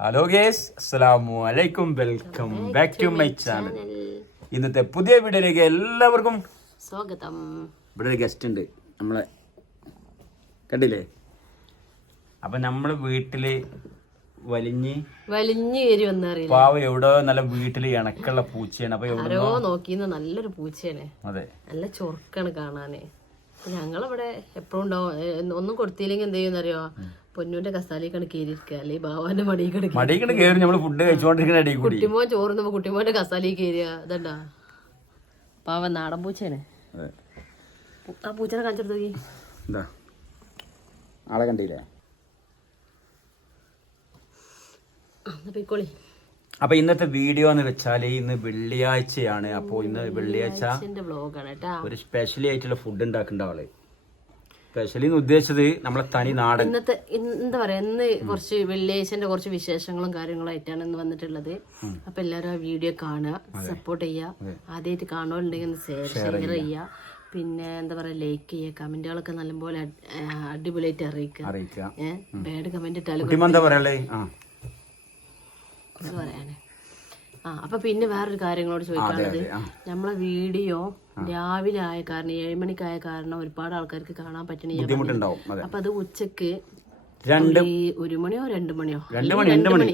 Hello guys അസ്സലാമു അലൈക്കും welcome back to my channel ഇന്നത്തെ പുതിയ വീഡിയോയിലേക്ക് എല്ലാവർക്കും സ്വാഗതം. ഇവിടെ ഒരു ഗസ്റ്റ് ഉണ്ട്. നമ്മളെ കണ്ടില്ലേ? അപ്പൊ നമ്മൾ വീട്ടിൽ വലിഞ്ഞ് വലിഞ്ഞ് കയറി വന്നറിയില്ല പാവ എവിടെ നല്ല വീട്ടിൽ ഇണക്കുള്ള പൂച്ചയാണ്. അപ്പൊ ആരോ നോക്കിന്ന് നല്ലൊരു പൂച്ചയാണ്. അതെ. നല്ല ചൊറുക്കാണ് കാണാന്. ഞങ്ങളിവിടെ എപ്പോഴും ഉണ്ടാവും ഒന്നും കൊടുത്തില്ലെങ്കിൽ എന്ത് ചെയ്യുന്നറിയോ പൊന്നൂന്റെ കസാലിക്കാണ് കയറിയിരിക്കുക. അല്ലെ ബാവാന്റെ മടിക്കണ്ട് കയറി. നമ്മൾ ഫുഡ് കഴിച്ചുകൊണ്ടിരിക്കുന്ന അടി കൂടി. കുട്ടിമോൻ ചോറുന്നപ്പോ കുട്ടിമോന്റെ കസാലി കയറിയ. ഇതണ്ടാ പാവ നാടൻ പൂച്ചയാണ്. ആ പൂച്ചനെ കാണിച്ചെടുത്തു എന്താ? ആളെ കണ്ടില്ലേ? എന്നാ പോയിക്കോളി. അപ്പൊ ഇന്നത്തെ വീഡിയോ എന്ന് വെച്ചാൽ ഇന്ന് വെള്ളിയാഴ്ചയാണ്. അപ്പൊ ഇന്ന് വെള്ളിയാഴ്ച ഒരു സ്പെഷ്യലി ആയിട്ടുള്ള ഫുഡ് ഉണ്ടാക്കേണ്ട ആൾ. സ്പെഷ്യലി ഉദ്ദേശിച്ചത് നമ്മളെ തനി നാടൻ. ഇന്നത്തെ എന്താ പറയാ ഇന്ന് കുറച്ച് വെള്ളിയാഴ്ചന്റെ കുറച്ച് വിശേഷങ്ങളും കാര്യങ്ങളും ആയിട്ടാണ് ഇന്ന് വന്നിട്ടുള്ളത്. അപ്പൊ എല്ലാരും ആ വീഡിയോ കാണുക സപ്പോർട്ട് ചെയ്യുക. ആദ്യമായിട്ട് കാണുന്നുണ്ടെങ്കിൽ ഒന്ന് ഷെയർ ചെയ്യുക. പിന്നെ എന്താ പറയാ ലൈക്ക് ചെയ്യുക കമന്റുകളൊക്കെ നല്ലപോലെ അടിപൊളിയായിട്ട് അറിയിക്കുക. ബാഡ് കമന്റ് ഇട്ടാലും കുറച്ച് പറയാനേ ആ അപ്പൊ പിന്നെ വേറൊരു കാര്യങ്ങളോട് ചോദിക്കാനുള്ളത്. നമ്മളെ വീഡിയോ രാവിലെ ആയ കാരണം ഏഴ് മണിക്കായ കാരണം ഒരുപാട് ആൾക്കാർക്ക് കാണാൻ പറ്റണില്ല അപ്പൊ അത് ഉച്ചയ്ക്ക് ഒരു മണിയോ രണ്ടു മണിയോ? രണ്ട് മണി, രണ്ട് മണി.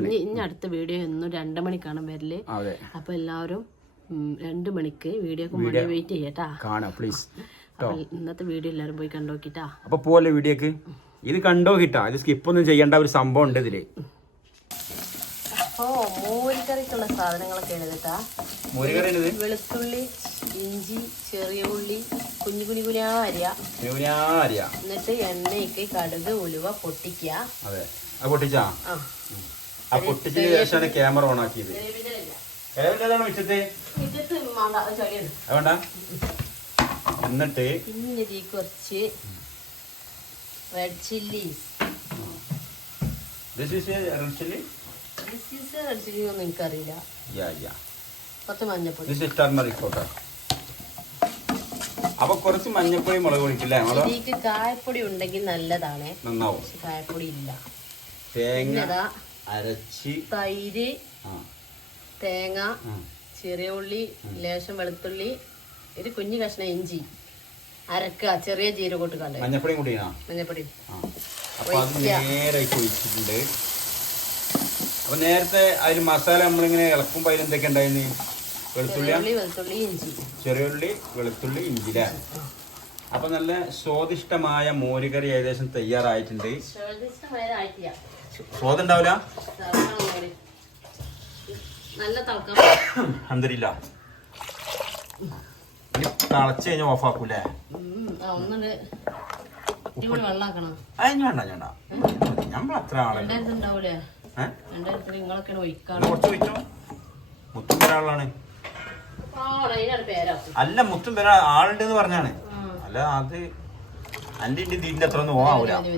ഇനി ഇനി അടുത്ത വീഡിയോ എന്നും രണ്ട് മണിക്കാണ് വരൽ. അപ്പൊ എല്ലാവരും രണ്ടു മണിക്ക് വീഡിയോക്ക് വെയിറ്റ് ചെയ്യട്ടാ. കാണാം പ്ലീസ് ഇന്നത്തെ വീഡിയോ എല്ലാവരും പോയി കണ്ടോക്കിട്ടാ. അപ്പൊ പോലെ വീഡിയോക്ക്? ഇത് കണ്ടോ കിട്ടാ ഇത് സ്കിപ്പ് ഒന്നും ചെയ്യേണ്ട ഒരു സംഭവം ഉണ്ട് ഇതിൽ. അപ്പോ മോരിക്കറിക്കുള്ള സാധനങ്ങളൊക്കെ എഴുതട്ടാ. മോരുകറി ഇത് വെളുത്തുള്ളി ഇഞ്ചി ചെറിയ ഉള്ളി കുഞ്ഞു കുഞ്ഞു കുഞ്ഞാ അരിയ അറിയാ എന്നിട്ട് എണ്ണയ്ക്ക് കടുക് ഉലുവ പൊട്ടിക്കുക. അതെ. അത് പൊട്ടിച്ചാ? ആ. ആ പൊട്ടിച്ചതിന് ശേഷമാണ് ക്യാമറ ഓൺ ആക്കിയത്. വേണ്ട. എന്നിട്ട് ഇതിൽ കുറച്ച് red chilli this is a red chilli red chilli എനിക്കറിയില്ല. കുറച്ച് മഞ്ഞപ്പൊടി. അപ്പൊ കുറച്ച് മഞ്ഞപ്പൊടി മുളക് പൊടിക്കില്ലേ കായപ്പൊടി ഉണ്ടെങ്കിൽ നല്ലതാണ്. നന്നാവും. കായപ്പൊടി ഇല്ല. തേങ്ങ അരച്ചി. തൈര് തേങ്ങ ചെറിയ ഉള്ളി ലേശം വെളുത്തുള്ളി ഒരു കുഞ്ഞു കഷ്ണം ഇഞ്ചി അരക്കുക ചെറിയ ജീരകോട്ട് കണ്ട്. മഞ്ഞപ്പൊടിയും കൂടി ആ. മഞ്ഞപ്പൊടി നേരെ ഒഴിച്ചിട്ടുണ്ട്. അപ്പൊ നേരത്തെ അതിൽ മസാല നമ്മളിങ്ങനെ ഇളക്കുമ്പോ അതിൽ എന്തൊക്കെ ഉണ്ടായിരുന്നു വെളുത്തുള്ളി വെളുത്തുള്ളി ഇഞ്ചി. ചെറിയുള്ളി വെളുത്തുള്ളി ഇഞ്ചില അപ്പൊ നല്ല സ്വാദിഷ്ടമായ മോരുകറി ഏകദേശം തയ്യാറായിട്ടുണ്ട്. സ്വാദുണ്ടാവില്ല അന്തരില്ല തിളച്ച് കഴിഞ്ഞാൽ ഓഫ് ആക്കൂലേ ഉം, ആ, ഒന്നുണ്ട് അടിപൊളി വെള്ളാക്കണം. അതിന് വേണ്ട വേണ്ട. നമ്മൾ അത്ര ആളല്ല. കുറച്ച് വെച്ചോ മുത്തും വരാളാണ് അല്ല മുത്തും വരാ ആളുണ്ട് എന്ന് പറഞ്ഞാണ്. അല്ല അത് അന്റെ ഇന്റെ ഇതിന്റെ അത്ര ഒന്നും മതി.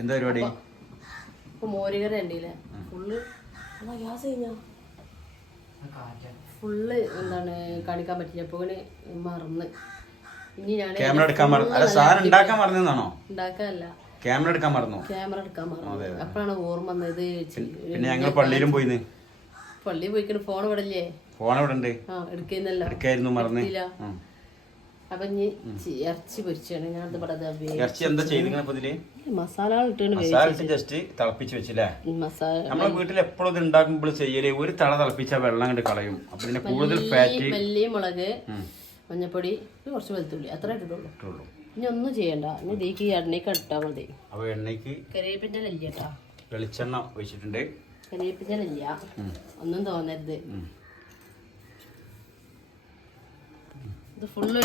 എന്താ പരിപാടി? ഇപ്പൊ മോരുകറി ഉണ്ടല്ലേ? ഫുള്ള് എന്നാ ഗ്യാസ് കഴിഞ്ഞാ? ഫുള്ള് എന്താണ് കാണിക്കാൻ പറ്റില്ല. അപ്പൊ മറന്ന്. ഇനി ഞാൻ ക്യാമറ എടുക്കാൻ മറന്നു അല്ല സാധനം ഉണ്ടാക്കാൻ മറന്നാണോ ഉണ്ടാക്കാനല്ല. ക്യാമറ എടുക്കാൻ മറന്നു? ക്യാമറ എടുക്കാൻ മറന്നു. അപ്പോഴാണ് ഓർമ്മ വന്നത് പിന്നെ ഞങ്ങൾ പള്ളിയിലും പോയിന്ന് പള്ളി പോയിക്കണ് ഫോൺ ഇവിടെ ഇല്ലേ ഫോൺ ഇവിടെ ഉണ്ട് എടുക്കുന്നല്ല. എടുക്കായിരുന്നു മറന്നേ. ഇല്ല ഉം. അപ്പൊ ഇനി ഇറച്ചി പൊരിച്ചാണ്. ഞാൻ ഇറച്ചി എന്താ ചെയ്തിങ്ങനെ മസാല ജസ്റ്റ് തിളപ്പിച്ച് വെച്ചില്ലേ? നമ്മളെ വീട്ടിൽ എപ്പോഴും ഇത് ഉണ്ടാക്കുമ്പോൾ ചെയ്യൽ ഒരു തള തിളപ്പിച്ച വെള്ളം കണ്ട് കളയും. അപ്പൊ കൂടുതൽ ഫാറ്റ് മല്ലി മുളക് മഞ്ഞപ്പൊടി കുറച്ച് വെളുത്തുള്ളി അത്ര ഇട്ടിട്ടുള്ളൂ. ഇട്ടുള്ളൂ ഇനി ഒന്നും ചെയ്യണ്ട. ഇനി ഇതിലേക്ക് ഈ എണ്ണയ്ക്ക് ഇട്ടാൽ മതി. അപ്പൊ എണ്ണയ്ക്ക് കരിവേപ്പിന്റെ ഇല ഇല്ല കേട്ടാ വെളിച്ചെണ്ണ ഒഴിച്ചിട്ടുണ്ട്. കരിവേപ്പിന്റെ ഇല ഇല്ല. ഒന്നും തോന്നരുത്. ഇത് ഫുള്ള്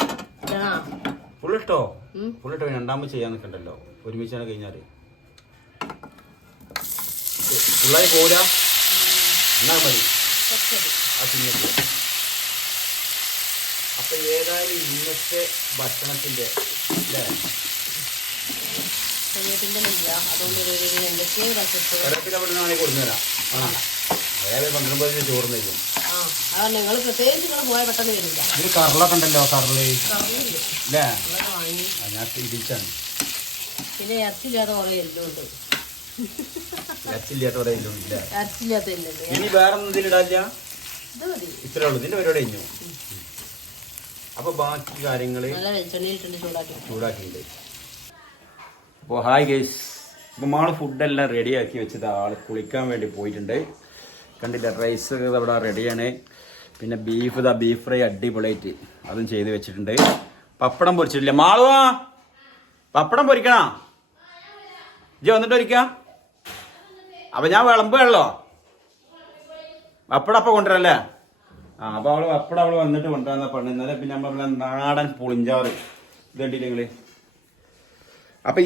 ഇടണാ? ഫുൾ ഇട്ടോ? ഫുൾ ഇട്ടോ? രണ്ടാമത് ചെയ്യാൻ നിൽക്കണ്ടല്ലോ ഒരുമിച്ചാണ് കഴിഞ്ഞാൽ. ഫുള്ളായി പോരാ മതി. ആ അപ്പൊ ഏതായാലും ഇന്നത്തെ ഭക്ഷണത്തിന്റെ അല്ലേ കരിവേപ്പിന്റെ ഇല ഇല്ല അതുകൊണ്ട് ഒരു ഒരു ഏതായാലും ഇന്നത്തെ ഭക്ഷണത്തിന്റെ അവിടെ നിന്നാണെങ്കിൽ കൊടുത്തുതരാം. ആ അതായത് പന്ത്രണ്ട് പതിന് ചോറ് തരും ആ അതാണ് നിങ്ങൾ പ്രത്യേകിച്ച് നിങ്ങൾ പോയാൽ പെട്ടെന്ന് വരില്ല. ഇതിൽ ഉണ്ടല്ലോ അല്ലേ ഞാൻ ഇടിച്ചാണ്. പിന്നെ ഇറച്ചില്ലാത്ത കുറേ എല്ലുണ്ട്. ഇറച്ചില്ലാത്തവരെ ഇല്ല ഇറച്ചില്ലാത്ത എല്ലുണ്ട്. ഇനി വേറെ ഒന്നും ഇതിലിടാല്ല ഇത് മതി. ഇത്രേ ഉള്ളൂ. ഇതിന്റെ പരിപാടി കഴിഞ്ഞു. അപ്പൊ ബാക്കി കാര്യങ്ങൾ ചൂടാക്കിയിട്ടുണ്ട്. അപ്പോൾ ഹായ് ഗൈസ് അപ്പോൾ മാൾ ഫുഡെല്ലാം റെഡിയാക്കി വെച്ചത്. ആൾ കുളിക്കാൻ വേണ്ടി പോയിട്ടുണ്ട്. കണ്ടില്ല റൈസ് അവിടെ റെഡിയാണ് പിന്നെ ബീഫ് ഇതാ ബീഫ് ഫ്രൈ അടിപൊളിയായിട്ട് അതും ചെയ്ത് വെച്ചിട്ടുണ്ട്. പപ്പടം പൊരിച്ചിട്ടില്ല? മാളുവാ പപ്പടം പൊരിക്കണോ? ജി വന്നിട്ട് പൊരിക്കാം? അപ്പൊ ഞാൻ വിളമ്പുള്ളോ പപ്പടം അപ്പൊ കൊണ്ടുവരല്ലേ ആ അപ്പൊ അവൾ എപ്പോഴും അവൾ വന്നിട്ട് കൊണ്ടുവന്ന പെണ്ണ്. ഇന്നലെ പിന്നെ നമ്മളെ നാടൻ പുളിഞ്ചാറ്. ഇത് കണ്ടില്ലേ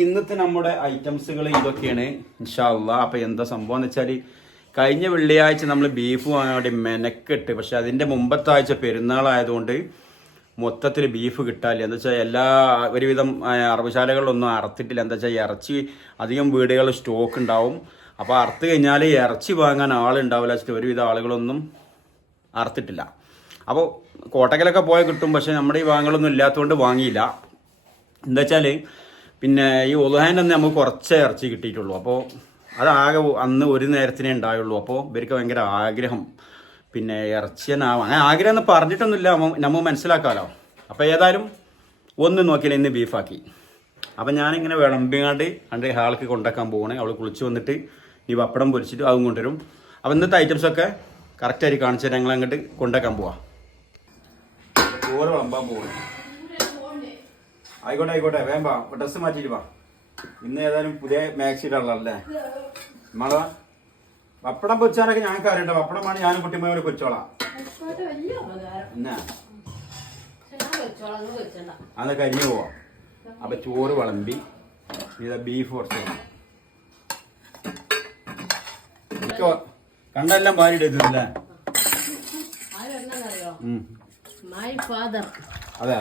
ഇന്നത്തെ നമ്മുടെ ഐറ്റംസുകൾ ഇതൊക്കെയാണ് ഇൻഷാല്ല അപ്പൊ എന്താ സംഭവം എന്ന് വെച്ചാൽ കഴിഞ്ഞ വെള്ളിയാഴ്ച നമ്മൾ ബീഫ് വാങ്ങാൻ വേണ്ടി മെനക്കെട്ട് പക്ഷെ അതിന്റെ മുമ്പത്തെ ആഴ്ച പെരുന്നാളായതുകൊണ്ട് മൊത്തത്തിൽ ബീഫ് കിട്ടാല്ല എന്താ വെച്ചാൽ എല്ലാ ഒരുവിധം അറവുശാലകളിലൊന്നും അറുത്തിട്ടില്ല. എന്താ വെച്ചാൽ ഇറച്ചി അധികം വീടുകളിൽ സ്റ്റോക്ക് ഉണ്ടാവും. അപ്പോൾ അറുത്ത് കഴിഞ്ഞാൽ ഇറച്ചി വാങ്ങാൻ ആളുണ്ടാവില്ല. വെച്ചിട്ട് ഒരുവിധം ആളുകളൊന്നും അറുത്തിട്ടില്ല. അപ്പോൾ കോട്ടക്കലൊക്കെ പോയാൽ കിട്ടും പക്ഷേ നമ്മുടെ ഈ ഭാഗങ്ങളൊന്നും ഇല്ലാത്തതുകൊണ്ട് വാങ്ങിയില്ല. എന്താ വെച്ചാൽ പിന്നെ ഈ ഒലുഹാന്റെ അന്ന് നമുക്ക് കുറച്ചേ ഇറച്ചി കിട്ടിയിട്ടുള്ളൂ. അപ്പോൾ അതാകെ അന്ന് ഒരു നേരത്തിനേ ഉണ്ടായുള്ളൂ. അപ്പോൾ ഇവർക്ക് ഭയങ്കര ആഗ്രഹം. പിന്നെ ഇറച്ചിയനാവും അങ്ങനെ ആഗ്രഹം എന്ന് പറഞ്ഞിട്ടൊന്നുമില്ല. നമ്മ നമ്മൾ മനസ്സിലാക്കാമല്ലോ അപ്പോൾ ഏതായാലും ഒന്ന് നോക്കിയാൽ ഇന്ന് ബീഫാക്കി. അപ്പം ഞാനിങ്ങനെ വിളമ്പിങ്ങാണ്ട് അതിന്റെ ഹാൾക്ക് കൊണ്ടാക്കാൻ പോകണേ അവൾ കുളിച്ച് വന്നിട്ട് ഈ പപ്പടം പൊരിച്ചിട്ട് അതും കൊണ്ടുവരും. അപ്പം ഇന്നത്തെ ഐറ്റംസൊക്കെ കറക്റ്റായിട്ട് കാണിച്ചു തരാം. ഞങ്ങൾ അങ്ങോട്ട് കൊണ്ടാക്കാൻ പോവാം. ചോറ് വിളമ്പാൻ പോകണം ആയിക്കോട്ടെ ആയിക്കോട്ടെ വാ. ഡ്രസ്സ് മാറ്റിയിട്ട് വാ. ഇന്ന് ഏതായാലും പുതിയ മാക്സി ഇടാനുള്ളതല്ലേ നമ്മളെ പപ്പടം പൊരിച്ചാനൊക്കെ ഞങ്ങൾക്ക് അറിയണ്ട പപ്പടം വേണം ഞാനും കുട്ടിമ്മയോട് പൊരിച്ചോളാം. എന്നാ? അന്ന് കരിഞ്ഞു പോവാം. അപ്പൊ ചോറ് വിളമ്പി ഇതാ ബീഫ് കുറച്ച്. വേണം. എനിക്ക് കണ്ടെല്ലാം മൈ ഫാദർ അതെ.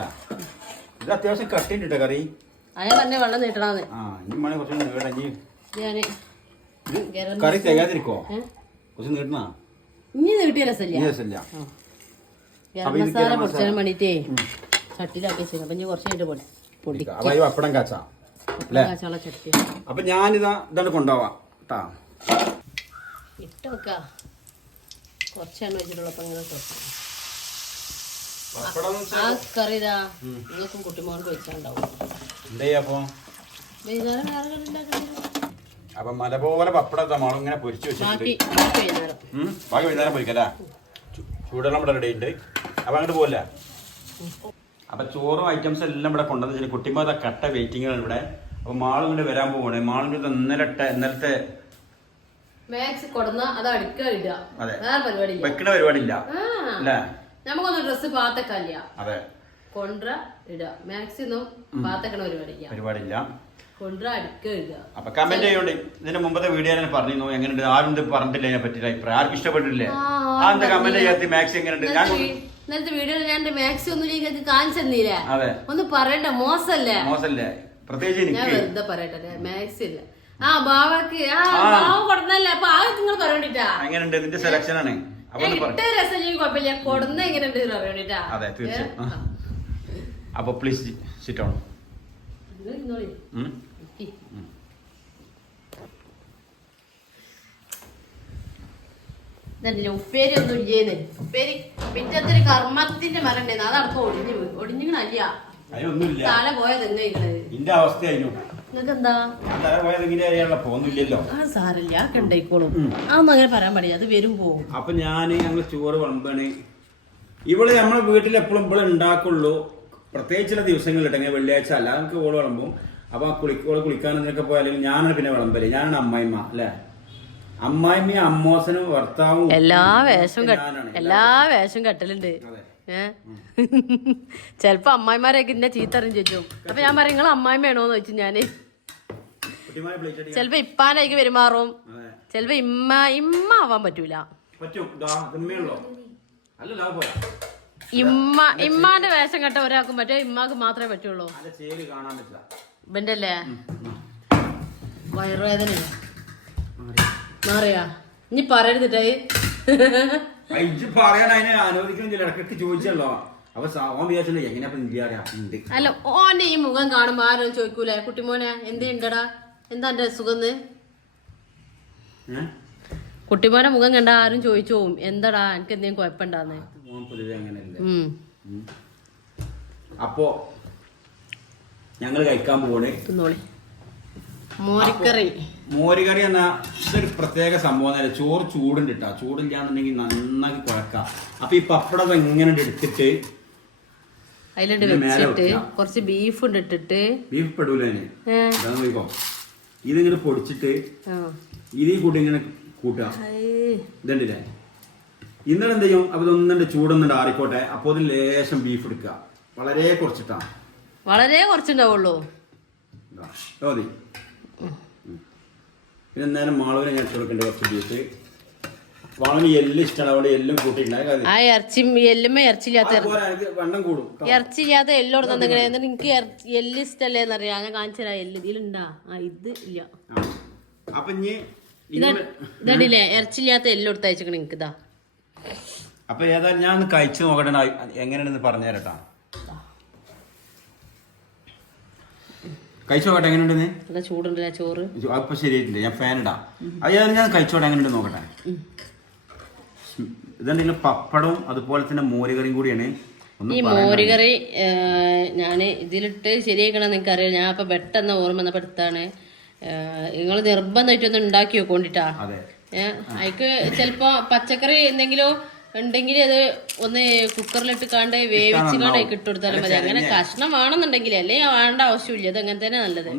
ഇത് അത്യാവശ്യം കട്ടിണ്ട് കറി. വെള്ളം നീട്ടണാന്ന്. ആ ഇനി മണി കുറച്ച് നീട്ടാ ഇനി ഞാൻ കറി തികയാതിരിക്കോ കുറച്ച് നീട്ടണാ ഇനി നീട്ടിയ രസമില്ല. ഇനി രസമില്ല. ഗരം അപ്പൊ മസാല. വേണ്ടിട്ടേ ചട്ടിയിലാക്കി വെച്ചു അപ്പൊ ഇനി കുറച്ച് കഴിഞ്ഞിട്ട് പൊടി പൊടി അപ്പൊ ഈ പപ്പടം കാച്ച. അല്ലേ? കാച്ചുള്ള ചട്ടി. അപ്പൊ ഞാനിതാ ഇതാണ് കൊണ്ടുപോവാം. കേട്ടാ ഇട്ട് വെക്ക കുറച്ചാണ് വെച്ചിട്ടുള്ള അപ്പൊ ഇങ്ങനെ ആ കറി ഇതാ. നിങ്ങൾക്കും കുട്ടിമോൾക്ക് വെച്ചാണ്ടാവും. വൈകുന്നേരം വേറെ കറി ഉണ്ടാക്കണ്ടേ? അപ്പൊ മല പോലെ പപ്പടം നമ്മൾ ഇങ്ങനെ പൊരിച്ചു വെച്ചിട്ടുണ്ട്. ബാക്കി വൈകുന്നേരം. പോയിക്കല്ലേ ചൂടെല്ലാം ഇവിടെ റെഡി ഉണ്ട്. അപ്പൊ അങ്ങോട്ട് പോകല്ലേ അപ്പൊ ചോറും ഐറ്റംസ് എല്ലാം ഇവിടെ കൊണ്ടുവന്ന് വെച്ചാൽ കുട്ടിമ്മ അതാ കട്ട വെയിറ്റിംഗാണ് ഇവിടെ. അപ്പൊ മാളും കൊണ്ട് വരാൻ പോവാണ്. മാളും കൊണ്ട് ഇന്നലെ ഇട്ട- ഇന്നലത്തെ മാക്സ് കൊടുന്ന അത് അടുക്ക ഇടുക. വേറെ പരിപാടി ഇല്ല വെക്കണ പരിപാടിയില്ല. ആ. അല്ലേ? നമുക്കൊന്നും ഡ്രസ്സ് പാത്തക്കല്ല അതെ. കൊണ്ട്ര ഇടുക. മാക്സിമം പാത്തക്കണ പരിപാടില്ല പരിപാടിയില്ല. കൊണ്ട്ര അടുക്ക ഇടുക. അപ്പൊ കമന്റ് ചെയ്യോണ്ട് ഇതിന്റെ മുമ്പത്തെ വീഡിയോ ഞാൻ പറഞ്ഞിരുന്നു. എങ്ങനെയുണ്ട്? ആരും പറഞ്ഞില്ല പറഞ്ഞിട്ടില്ല അതിനെ പറ്റിയിട്ട് അഭിപ്രായം? ആർക്കും ഇഷ്ടപ്പെട്ടില്ലേ ആ, എന്താ കമന്റ് ചെയ്യാത്ത മാക്സ് എങ്ങനെയുണ്ട്? ഞാൻ ഇന്നത്തെ വീഡിയോയിൽ ഞാൻ മാക്സ് ഒന്നും കാണിച്ചു തന്നില്ലേ? ഒന്ന് പറയണ്ട. മോശല്ലേ? മോശല്ലേ? പ്രത്യേകിച്ച് ഞാൻ വെറുതെ പറയട്ടെ മാക്സി ഇല്ല. ആ ബാവക്ക്. ആ ആ. ബാവ കൊടുന്നല്ലേ. അപ്പൊ ആ നിങ്ങൾ പറയണ്ടിട്ടാ. നിന്റെ സെലക്ഷൻ ആണ്. അപ്പൊ ഞാൻ ഒന്ന് പറ. ഇട്ട രസം എനിക്ക് കുഴപ്പമില്ല. കൊടുന്ന എങ്ങനെയുണ്ട് പറയണ്ടിട്ടാ. അതെ തീർച്ചയായും. അപ്പൊ പ്ലീസ് സിറ്റ് ഓൺ ഉപ്പേരി ഒന്നും ഇല്ലേന്ന്. ഉപ്പേരി പിറ്റത്തൊരു കർമ്മത്തിന്റെ മരം ഉണ്ടായിരുന്നു. അത് ഒടിഞ്ഞു പോയി. അല്ല തല പോയത് ഇന്റെ അവസ്ഥയായിരുന്നു നിങ്ങൾക്ക് എന്താ ഞാൻ തല പോയത് ഇങ്ങനെ ആ സാറില്ല ആ കണ്ടായിക്കോളും അതൊന്നും അങ്ങനെ പറയാൻ പാടില്ല അത് വരും പോകും. അപ്പൊ ഞാൻ ഞങ്ങൾ ചോറ് വിളമ്പാണ്. ഇവിടെ നമ്മളെ വീട്ടിൽ എപ്പോഴും ഇവിടെ ഉണ്ടാക്കുള്ളൂ. പ്രത്യേകിച്ച് ചില ദിവസങ്ങളിലിട്ട് ഇങ്ങനെ വെള്ളിയാഴ്ച അല്ല നമുക്ക് ഓൾ വിളമ്പും. അപ്പൊ ആ കുളിക്കോൾ കുളിക്കാനൊക്കെ പോയാലും ഞാനാണ് പിന്നെ വിളമ്പൽ. ഞാനാണ് അമ്മായിമ്മ അല്ലേ? അമ്മായിമ്മയും അമ്മോസനും ഭർത്താവും എല്ലാ വേഷം കെട്ട എല്ലാ വേഷം കെട്ടലുണ്ട്. അതെ. ഏ? ചെലപ്പോ അമ്മായിമാരെയൊക്കെ എന്നെ ചീത്തറിഞ്ഞ് ചോദിച്ചു അപ്പൊ ഞാൻ പറയും നിങ്ങൾ അമ്മായിമ്മയാണോന്ന് ചോദിച്ചു ഞാൻ. ചെലപ്പോ ഇപ്പാനായിക്ക് പെരുമാറും. ചെലപ്പോ ഇമ്മ ഇമ്മ ആവാൻ പറ്റൂല. ഇമ്മ ഇമ്മാന്റെ വേഷം കെട്ട ഒരാൾക്കും പറ്റോ? ഇമ്മാക്ക് മാത്രമേ പറ്റുള്ളൂ. ഇവന്റെ അല്ലേ വയറുവേദന മാറിയാ? ഇനി പറയരുതിട്ടേ ഇജ്ജ് പറയാൻ അതിനെ അനുവദിക്കുന്നില്ല ഇടയ്ക്ക് ചോദിച്ചല്ലോ. അപ്പൊ ഓൻ വിചാരിച്ചില്ല ഇല്ല ഉണ്ട് അല്ല ഓന്റെ ഈ മുഖം കാണുമ്പോ ആരും ചോദിക്കൂലേ? കുട്ടിമോനെ എന്തേ ഉണ്ടടാ? എന്താ എന്റെ സുഖന്ന്? കുട്ടിമോനെ മുഖം കണ്ട ആരും ചോദിച്ചു പോവും. എന്താടാ? എനിക്ക് എന്തെങ്കിലും കുഴപ്പമുണ്ടാന്ന്. അപ്പോ ഞങ്ങൾ കഴിക്കാൻ പോണേ മോരിക്കറി. മോരുകറി എന്ന ഇതൊരു പ്രത്യേക സംഭവം തന്നെ. ചോറ് ചൂടുണ്ട് കേട്ടോ ചൂടില്ലാന്നുണ്ടെങ്കിൽ നന്നാക്കി കുഴക്കാം. അപ്പൊ ഈ പപ്പടം എങ്ങനെ എടുത്തിട്ട് അതിലിട്ട് വെച്ചിട്ട് കുറച്ച് ബീഫ് ഇട്ടിട്ട്. ബീഫ് പെടൂല ഇതാന്ന് ഇതിങ്ങനെ പൊടിച്ചിട്ട്. ഇതിൽ കൂട്ടി ഇങ്ങനെ കൂട്ടുക. ഇതുണ്ടല്ലേ? ഇന്നലെ എന്ത് ചെയ്യും? അപ്പൊ ഇതൊന്നുണ്ട് ചൂടൊന്നുണ്ട് ആറിക്കോട്ടെ. അപ്പോൾ ഇതിൽ ലേശം ബീഫ് എടുക്കുക വളരെ കുറച്ചിട്ടാണ് വളരെ കുറച്ചുണ്ടാവുള്ളൂ. മതി. പിന്നെ എന്തായാലും മാളൂര് ഞാൻ കൊടുക്കേണ്ട കുറച്ച് ബീഫ് മാളവിന് എല്ലാം ഇഷ്ടമാണ് അവിടെ എല്ലാം കൂട്ടിയിട്ടുണ്ടായി ആ ഇറച്ചി എല്ലുമ്മ ഇറച്ചില്ലാത്ത വണ്ണം കൂടും. ഇറച്ചില്ലാത്ത എല്ലോട് തന്നെ എന്നിട്ട് എനിക്ക് എല്ല് ഇഷ്ടമല്ലേന്ന് അറിയാം ഞാൻ കാണിച്ചാ എല്ല് ഇതിലുണ്ടാ? ആ ഇത് ഇല്ല. അപ്പൊ ഇനി ഇതാ ഇനി ഇതടില്ലേ ഇറച്ചില്ലാത്ത എല്ലാം എടുത്ത് അയച്ചിക്കണ എനിക്ക് ഇതാ അപ്പൊ ഏതായാലും ഞാൻ കഴിച്ചു നോക്കട്ടെ എങ്ങനെയാണെന്ന് പറഞ്ഞു തരട്ടാ കഴിച്ചു നോക്കട്ടെ എങ്ങനെയുണ്ടെന്ന്? നല്ല ചൂടുണ്ടല്ലേ ചോറ്? അപ്പൊ ശരിയായിട്ടുണ്ട് ഞാൻ ഫാൻ ഇടാം. അത് ഏതായാലും ഞാൻ കഴിച്ചോട്ടെ എങ്ങനെയുണ്ട് നോക്കട്ടെ. ഇതുണ്ടെങ്കിൽ പപ്പടവും അതുപോലെ തന്നെ മോരുകറിയും കൂടിയാണ്. ഈ മോരുകറി ഞാൻ ഇതിലിട്ട് ശരിയാക്കണം നിങ്ങൾക്ക് അറിയാം ഞാൻ അപ്പൊ പെട്ടെന്ന് ഓർമ്മ വന്നപ്പോ എടുത്താണ്. നിങ്ങൾ നിർബന്ധമായിട്ടൊന്നും ഉണ്ടാക്കി വെക്കോണ്ടിട്ടാ. അതിക്ക് ചിലപ്പോ പച്ചക്കറി എന്തെങ്കിലും ഉണ്ടെങ്കിൽ അത് ഒന്ന് കുക്കറിലിട്ട് കാണ്ട് വേവിച്ച് കാണ്ട് അതിക്ക് ഇട്ട് കൊടുത്താലും മതി. അങ്ങനെ കഷ്ണം വേണമെന്നുണ്ടെങ്കിൽ അല്ലേ? വേണ്ട ആവശ്യമില്ല. അത് അങ്ങനെ തന്നെ നല്ലത്.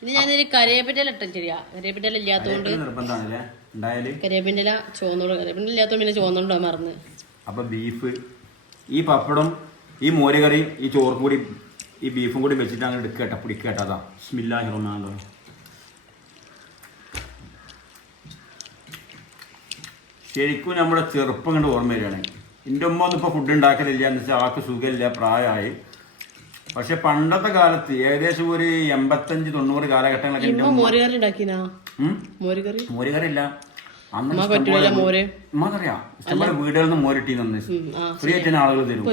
ഇനി ഞാനൊരു കറിവേപ്പിന്റെ ഇട്ടും ശരിയാ കറിവേപ്പിന്റെ ഇല്ലാത്തതുകൊണ്ട് നിർബന്ധമാണല്ലേ ചോന്നോളൂ കരേപ്പിന്റെ ഇല്ലാത്തതുകൊണ്ട് പിന്നെ ചോന്നുണ്ടോ മറന്ന്. അപ്പൊ ബീഫ് ഈ പപ്പടം ഈ മോരുകറിയും ഈ ചോറും കൂടി ഈ ബീഫും കൂടി വെച്ചിട്ട് അങ്ങനെ എടുക്കട്ടെ പിടിക്കട്ടെ അതാ. സ്മില്ലാഹി ശരിക്കും നമ്മുടെ ചെറുപ്പം കണ്ട് ഓർമ്മ വരികയാണ്. എന്റെ ഉമ്മ ഒന്നും ഇപ്പോൾ ഫുഡ് ഉണ്ടാക്കലില്ല എന്ന് വെച്ചാൽ ആൾക്ക് സുഖമില്ല പ്രായമായി. പക്ഷെ പണ്ടത്തെ കാലത്ത് ഏകദേശം ഒരു എൺപത്തഞ്ച് തൊണ്ണൂറ് കാലഘട്ടങ്ങളൊക്കെ എന്റെ മോരുകറി ഇല്ല അന്നറിയാം ഇഷ്ടംപോലെ വീടുകളിൽ നിന്ന് മോരിട്ടി നിന്ന് ഫ്രീ ആയിട്ട് ആളുകൾ തരും.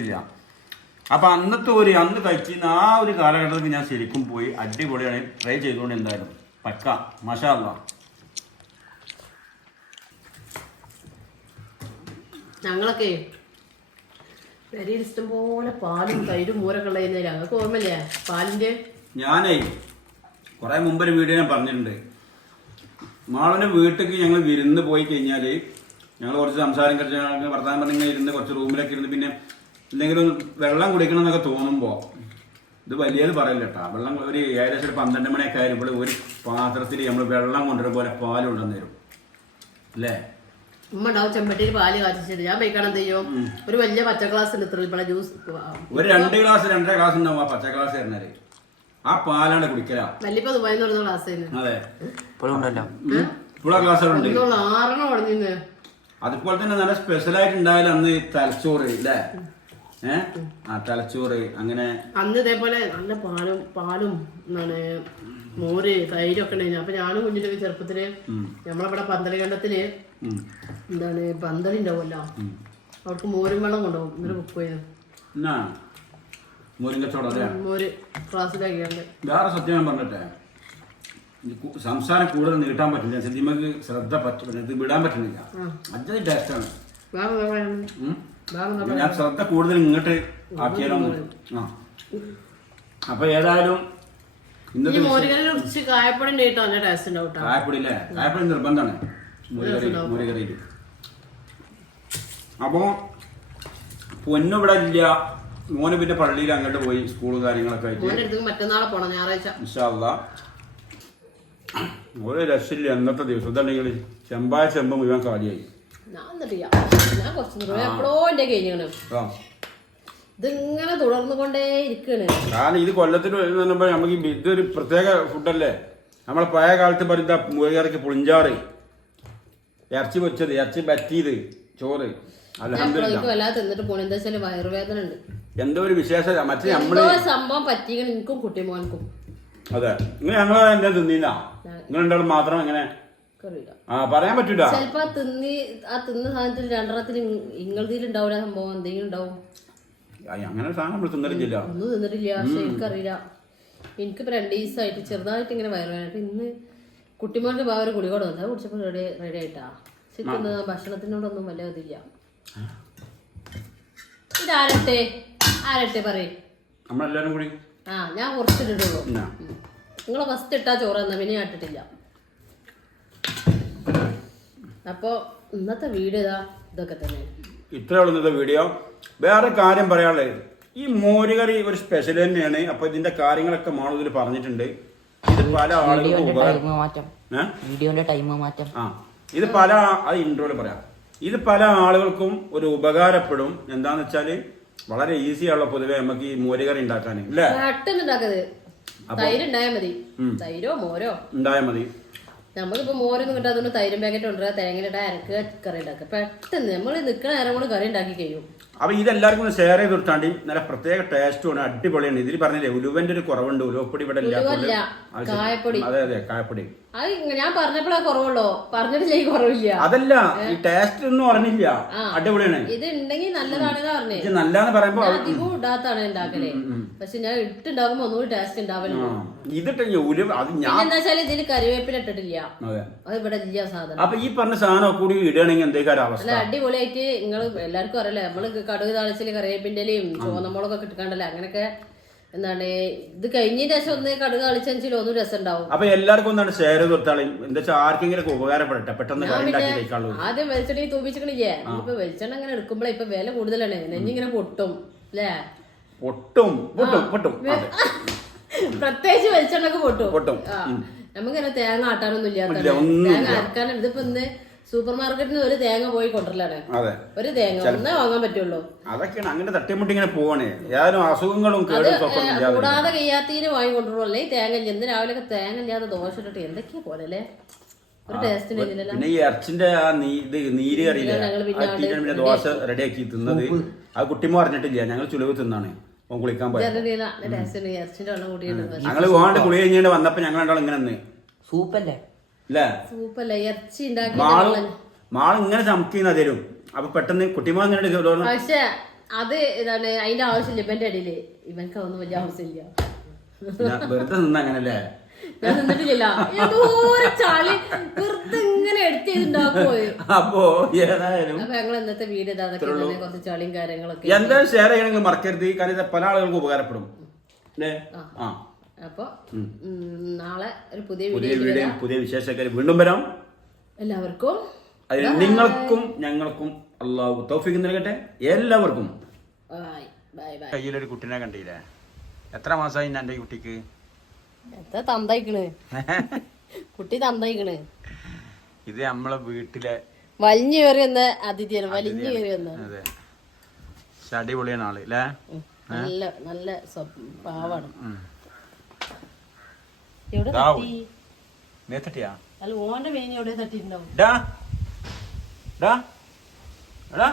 ഇല്ല അപ്പൊ അന്നത്തെ ഒരു അന്ന് കഴിച്ചിരുന്ന ആ ഒരു കാലഘട്ടത്തിൽ ഞാൻ ശരിക്കും പോയി അടിപൊളിയാണ്. ട്രൈ ചെയ്തുകൊണ്ട് എന്തായാലും പക്ക. മഷാ ഞങ്ങളൊക്കെ പെരയിൽ ഇഷ്ടം പോലെ പാലും തൈരും മൂരൊക്കെ ഉള്ളതിന് ഞങ്ങൾക്ക് ഓർമ്മയില്ലേ. പാലിന്റെ ഞാനേ കുറെ മുമ്പ് ഒരു വീഡിയോ ഞാൻ പറഞ്ഞിട്ടുണ്ട്. മാളന്റെ വീട്ടിലേക്ക് ഞങ്ങൾ വിരുന്ന് പോയി കഴിഞ്ഞാൽ ഞങ്ങൾ കുറച്ച് സംസാരം കുറച്ച് വർത്തമാനം പറഞ്ഞിങ്ങനെ ഇരുന്ന് കുറച്ച് റൂമിലൊക്കെ ഇരുന്ന് പിന്നെ എന്തെങ്കിലും വെള്ളം കുടിക്കണം എന്നൊക്കെ തോന്നുമ്പോൾ ഇത് വലിയത് പറയില്ല കേട്ടോ വെള്ളം ഒരു ഏകദേശം ഒരു പന്ത്രണ്ട് മണിയൊക്കെ ഇവിടെ ഒരു പാത്രത്തിൽ നമ്മൾ വെള്ളം കൊണ്ടുവരും പോലെ പാൽ കൊണ്ടുവന്ന് തരും. അല്ലേ? ഉമ്മ ഉണ്ടാവും ചെമ്പട്ടിയിൽ പാൽ കാച്ചിട്ട് ഞാൻ വയ്ക്കണം എന്ത് ചെയ്യും? ഒരു വലിയ പച്ച ഗ്ലാസ് ഉണ്ട് ജ്യൂസ് ഒരു രണ്ട് ഗ്ലാസ് രണ്ടര ഗ്ലാസ് ഉണ്ടാവും ആ പച്ച ഗ്ലാസ് തരുന്നത്. ആ പാലാണ് കുടിക്കലാ. വലിയപ്പോ ദുബായി എന്ന് പറഞ്ഞ ഗ്ലാസ് അതെ. ഇപ്പോഴും ആറെണ്ണം ഉടഞ്ഞിന്ന് അതുപോലെ തന്നെ നല്ല സ്പെഷ്യൽ ആയിട്ട് ഉണ്ടായാലും അന്ന് തലച്ചോറ് ഇല്ലേ? ആ തലച്ചോറ് അങ്ങനെ അന്ന് ഇതേപോലെ നല്ല പാലും പാലും എന്താണ് മോര് തൈരൊക്കെ ഉണ്ടായിരുന്നു. അപ്പൊ ഞാനും കുഞ്ഞിന്റെ ചെറുപ്പത്തിൽ നമ്മളവിടെ പന്തളി കണ്ടത്തിൽ ഉം, എന്താണ് പന്തളി ഉണ്ടാവുമല്ലോ. അവർക്ക് മോരും വെള്ളം കൊണ്ടുപോകും ഇന്നലെ ബുക്ക് ചെയ്ത് എന്നാ മുരിങ്ങച്ചോടം അല്ലേ? മോര് ക്ലാസ്സിലാക്കിയാണ്ട്. വേറെ സത്യം ഞാൻ പറഞ്ഞിട്ടെ. സംസാരം കൂടുതൽ നീട്ടാൻ പറ്റില്ല. സിനിമക്ക് ശ്രദ്ധ പറ്റില്ല ഇത് വിടാൻ പറ്റുന്നില്ല. അഞ്ചത് ടേസ്റ്റാണ്. ഞാൻ ശ്രദ്ധ കൂടുതൽ ഇങ്ങോട്ട് ആക്കിയാലോ ആ. അപ്പൊ ഏതായാലും ഇന്നത്തെ കായപ്പൊടി കായപ്പൊടി അല്ലേ? കായപ്പൊടി നിർബന്ധമാണ്. മുരികറിയിൽ അപ്പോ പൊന്നു ഇവിടെ ഇല്ല. മോന് പിന്നെ പള്ളിയിൽ അങ്ങോട്ട് പോയി സ്കൂളും കാര്യങ്ങളൊക്കെ ആയിട്ട്. മറ്റന്നാളെ പോണം ഞായറാഴ്ച. ഇൻഷാല്ല ഒരു രക്ഷയില്ല അന്നത്തെ ദിവസം. എന്താണെങ്കിൽ ചെമ്പായ ചെമ്പ് മുഴുവൻ കാലിയായി. എന്റെ ഇതിങ്ങനെ തുടർന്നു കൊണ്ടേ ഇരിക്കണ്. കാരണം ഇത് കൊല്ലത്തിന് നമുക്ക് ഇതൊരു പ്രത്യേക ഫുഡല്ലേ നമ്മളെ പഴയ കാലത്ത് പറയുന്ന മുറികറിക്ക് പുളിഞ്ചാറ്. ഇറച്ചി വെച്ചത് ഇറച്ചി പറ്റിയത് ചോറ്. തിന്നിട്ട് പോണ. എന്താ വെച്ചാൽ വയറുവേദന ഉണ്ട്. എന്തോ ഒരു വിശേഷ മറ്റേ നമ്മൾ സംഭവം പറ്റിക്കണം എനിക്കും കുട്ടിമോനക്കും അതെ. നിങ്ങൾ ഞങ്ങൾ എന്താ തിന്നില്ല നിങ്ങൾ രണ്ടാളും മാത്രം അറിയില്ല ആ പറയാൻ പറ്റൂല ചിലപ്പോ ആ തിന്നി ആ തിന്ന സാധനത്തിൽ രണ്ടെണ്ണത്തിൽ ഇങ്ങളതിൽ ഉണ്ടാവില്ല സംഭവം? എന്തെങ്കിലും ഉണ്ടാവും? അങ്ങനെ സാധനം നമ്മൾ തിന്നിട്ടില്ല. ഒന്നും തിന്നിട്ടില്ല പക്ഷെ എനിക്കറിയില്ല. എനിക്കിപ്പോ രണ്ടു ദിവസമായിട്ട് ചെറുതായിട്ട് ഇങ്ങനെ വയറുവേദന ഇന്ന് കുട്ടിമാരുടെ ഭാഗം ഒരു കുടികൂടെ വന്നത് കുടിച്ചപ്പോൾ റെഡി റെഡി ആയിട്ടാ. ശരിക്കും ഭക്ഷണത്തിനോടൊന്നും വലിയ ഇതില്ല. ഇതാരട്ടെ? ആരട്ടെ പറയും. നമ്മളെല്ലാരും കൂടി. ആ ഞാൻ കുറച്ചിട്ടുള്ളൂ എന്നാ. നിങ്ങളെ ഫസ്റ്റ് ഇട്ടാ ചോറ് തന്ന പിന്നെ ഞാൻ ഇട്ടിട്ടില്ല. അപ്പോ ഇന്നത്തെ വീഡിയോ ഇതാ ഇതൊക്കെ തന്നെ. ഇത്രേ ഉള്ളൂ ഇന്നത്തെ വീഡിയോ. വേറെ കാര്യം പറയാനുള്ളത് ഈ മോരുകറി ഒരു സ്പെഷ്യൽ തന്നെയാണ്. അപ്പൊ ഇതിന്റെ കാര്യങ്ങളൊക്കെ മാളൂതിൽ പറഞ്ഞിട്ടുണ്ട്. ഇത് പല ആളുകൾക്കും ഉപകാരം ടൈം മാറ്റം? വീഡിയോന്റെ ടൈം മാറ്റം. ആ. ഇത് പല അത് ഇൻട്രോയിൽ പറയാം. ഇത് പല ആളുകൾക്കും ഒരു ഉപകാരപ്പെടും. എന്താന്ന് വെച്ചാൽ വളരെ ഈസി ആണല്ലോ പൊതുവെ നമുക്ക് ഈ മോരുകറി ഉണ്ടാക്കാൻ തൈര് മതി. തൈരോ മോരോ? ഉണ്ടായാൽ മതി. നമ്മളിപ്പോ മോരൊന്നും കിട്ടാത്തതുകൊണ്ട് തൈരും പാക്കറ്റ് കൊണ്ടുവരാ തേങ്ങയിലിട്ട് അരക്കുക കറി ഉണ്ടാക്കുക. പെട്ടെന്ന് നമ്മൾ നിൽക്കുന്ന നേരം കൊണ്ട് കറി ഉണ്ടാക്കി കഴിയും. അപ്പൊ ഇതെല്ലാവർക്കും ഒന്ന് ഷെയർ ചെയ്ത് കൊടുത്താണ്ട് നല്ല പ്രത്യേക ടേസ്റ്റുമാണ് അടിപൊളിയാണ്. ഇതിൽ പറഞ്ഞില്ലേ ഉലുവന്റെ ഒരു കുറവുണ്ട് ഉലുവപ്പൊടി ഇവിടെ അത്. അതെ കായപ്പൊടി. ഞാൻ പറഞ്ഞപ്പോഴാ കുറവുള്ളോ. കുറവില്ല. അതല്ല ഈ ടേസ്റ്റ് ഒന്നും പറഞ്ഞില്ല അടിപൊളിയാണ്. ഇത് ഉണ്ടെങ്കിൽ നല്ലതാണെന്ന് പറഞ്ഞു. ഇത് നല്ലതെന്ന് പറയുമ്പോ ഞാൻ അധികവും ഇടാത്താണ് ഉണ്ടാക്കൽ പക്ഷെ ഞാൻ ഇട്ടുണ്ടാകുമ്പോ ഒന്നുകൂടി ടേസ്റ്റ് ഉണ്ടാവല്ലോ ഇതിട്ട് ഉലുവ അത് ഞാൻ പിന്നെന്താ വെച്ചാൽ ഇതിൽ കറിവേപ്പില ഇട്ടിട്ടില്ല. അതെ. അത് ഇവിടെ ഇല്ല സാധനം. അപ്പൊ ഈ പറഞ്ഞ സാധനം കൂടി ഇടുകയാണെങ്കിൽ എന്തൊക്കെ അവസ്ഥ? അടിപൊളിയായിട്ട് നിങ്ങൾ എല്ലാവർക്കും അറിയില്ല നമ്മൾ കടുക് താളിച്ചിൽ കറിവേപ്പിന്റെയും ചുവന്നമുളകൊക്കെ ഇട്ടിക്കാണ്ടല്ലേ അങ്ങനെയൊക്കെ എന്താണ് ഇത് കഴിഞ്ഞ ശേഷം ഒന്ന് കടുക് താളിച്ചെങ്കിൽ ഒന്നും രസം ഉണ്ടാവും അപ്പൊ എല്ലാവർക്കും ഒന്നാണ് ഷെയർ ചെയ്ത് കൊടുത്താളി. എന്താ വെച്ചാൽ ആർക്കെങ്കിലും ഉപകാരപ്പെടട്ടെ. പെട്ടെന്ന് ആദ്യം വെളിച്ചെണ്ണ തൂപ്പിച്ചിട്ടില്ലേ ഇപ്പൊ വെളിച്ചെണ്ണ അങ്ങനെ എടുക്കുമ്പോഴേ ഇപ്പൊ വില കൂടുതലാണ്. നെഞ്ഞിങ്ങനെ പൊട്ടും അല്ലേ? പൊട്ടും പൊട്ടും പൊട്ടും. പ്രത്യേകിച്ച് വെളിച്ചെണ്ണക്ക് പൊട്ടും. പൊട്ടും. നമുക്കിങ്ങനെ തേങ്ങ ആട്ടാനൊന്നും ഇല്ലാത്ത. തേങ്ങ അരക്കാനും ഇതിപ്പോ ഇന്ന് സൂപ്പർ മാർക്കറ്റിൽ നിന്ന് ഒരു തേങ്ങ പോയി കൊണ്ടുവരലാണ്. അതെ. ഒരു തേങ്ങ ഒന്നേ വാങ്ങാൻ പറ്റുള്ളൂ. അതൊക്കെയാണ്. അങ്ങനെ തട്ടിമുട്ടി ഇങ്ങനെ പോവാണ്. ഏതായാലും അസുഖങ്ങളും കൂടാതെ കയ്യാത്തീന് വാങ്ങി കൊണ്ടുവരുള്ളൂ. അല്ലെങ്കിൽ തേങ്ങ. ഇന്ന് രാവിലെ തേങ്ങ ഇല്ലാതെ ദോശ ഇട്ടിട്ട് എന്തൊക്കെയാ പോലെ അല്ലേ? ഒരു ടേസ്റ്റിന് ഇല്ലല്ലോ. പിന്നെ ഈ ഇറച്ചിന്റെ ആ നീ ഇത് നീര് അറിയില്ല? പിന്നെ ദോശ റെഡിയാക്കി തിന്നത്. ആ കുട്ടിമ പറഞ്ഞിട്ടില്ല. ഞങ്ങൾ ചുളിവ് തിന്നാണ്. ഓൻ കുളിക്കാൻ പോയത് ഞങ്ങൾ പോകാണ്ട് കുളി കഴിഞ്ഞിട്ട് വന്നപ്പോ ഞങ്ങൾ രണ്ടാളും ഇങ്ങനെ സൂപ്പല്ലേ? അല്ലേ സൂപ്പല്ല ഇറച്ചി ഉണ്ടാക്കി മാളും മാൾ ഇങ്ങനെ ചമക്കുന്ന തരും അപ്പൊ പെട്ടെന്ന് കുട്ടിമാൾ ഇങ്ങനെ. പക്ഷെ അത് ഇതാണ് അതിന്റെ ആവശ്യമില്ല. ഇവന്റെ ഇടയിൽ ഇവൻക്ക് അതൊന്നും വലിയ ആവശ്യമില്ല. വെറുതെ നിന്ന അങ്ങനല്ലേ? ഞാൻ നിന്നിട്ടില്ല ചളി. വെറുതെ ഇങ്ങനെ അപ്പോ ഏതായാലും. അപ്പൊ ഞങ്ങൾ ഇന്നത്തെ കുറച്ച് ചളിയും കാര്യങ്ങളൊക്കെ എന്തായാലും ഷെയർ ചെയ്യണമെങ്കിൽ മറക്കരുത്. കാരണം പല ആളുകൾക്കും ഉപകാരപ്പെടും. അല്ലേ ആ. അപ്പൊ നാളെ ഒരു പുതിയ പുതിയ വീഡിയോ പുതിയ വിശേഷക്കാർ വീണ്ടും വരാം. എല്ലാവർക്കും അതിന് നിങ്ങൾക്കും ഞങ്ങൾക്കും അള്ളാഹു തൗഫീഖ് നൽകട്ടെ. എല്ലാവർക്കും. ബൈ ബൈ ബൈ കയ്യിലൊരു കുട്ടീനെ കണ്ടില്ലേ? എത്ര മാസമായി എന്റെ ഈ കുട്ടിക്ക്? എത്ര തന്തയിക്കണ്? കുട്ടി തന്തയിക്കണ്. ഇത് നമ്മളെ വീട്ടിലെ വലിഞ്ഞു കയറി വന്ന അതിഥിയാണ് വലിഞ്ഞു കയറി വന്ന. അതെ. അടിപൊളിയാണ് ആൾ അല്ലേ നല്ല നല്ല പാവാണ്. എവിടെ തട്ടി? അല്ല ഓന്റെ മേനി എവിടെ തട്ടിയിട്ടുണ്ടാവും? ഡാ. ഡാ. എടാ.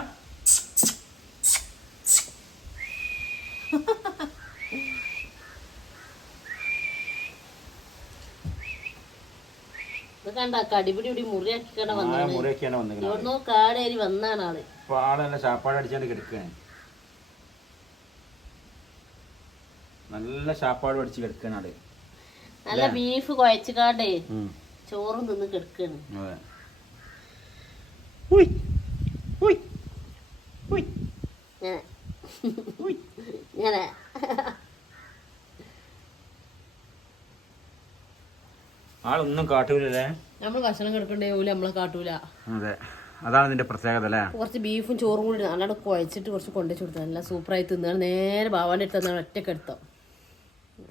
ഇത് കണ്ട കടിപിടി എവിടുന്നോ കാടേരി വന്നാണ് ആൾ. അപ്പൊ ആളെല്ലാം ശാപ്പാട് അടിച്ചാണ്ട് കിടക്കുകയാണ് നല്ല ശാപ്പാട് അടിച്ച് കിടക്കുകയാണ് ആൾ. നല്ല ബീഫ് കുഴച്ചുകാണ്ടേ ചോറ് നിന്ന് കിടക്കാണ്. ഇങ്ങനെ. ആളൊന്നും കാട്ടൂലേ നമ്മൾ ഭക്ഷണം കിടക്കണ്ടേ പോലും നമ്മളെ കാട്ടൂല. അതെ. അതാണ് ഇതിന്റെ പ്രത്യേകത അല്ലേ? കുറച്ച് ബീഫും ചോറും കൂടി നല്ലോണം കുഴച്ചിട്ട് കുറച്ച് കൊണ്ടുവച്ച് കൊടുത്തു നല്ല സൂപ്പറായി തിന്നാണ്. നേരെ ബാവാന്റെ അടുത്ത് ഒറ്റക്കെടുത്തോ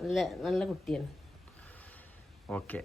നല്ല നല്ല കുട്ടിയാണ്. ഓക്കെ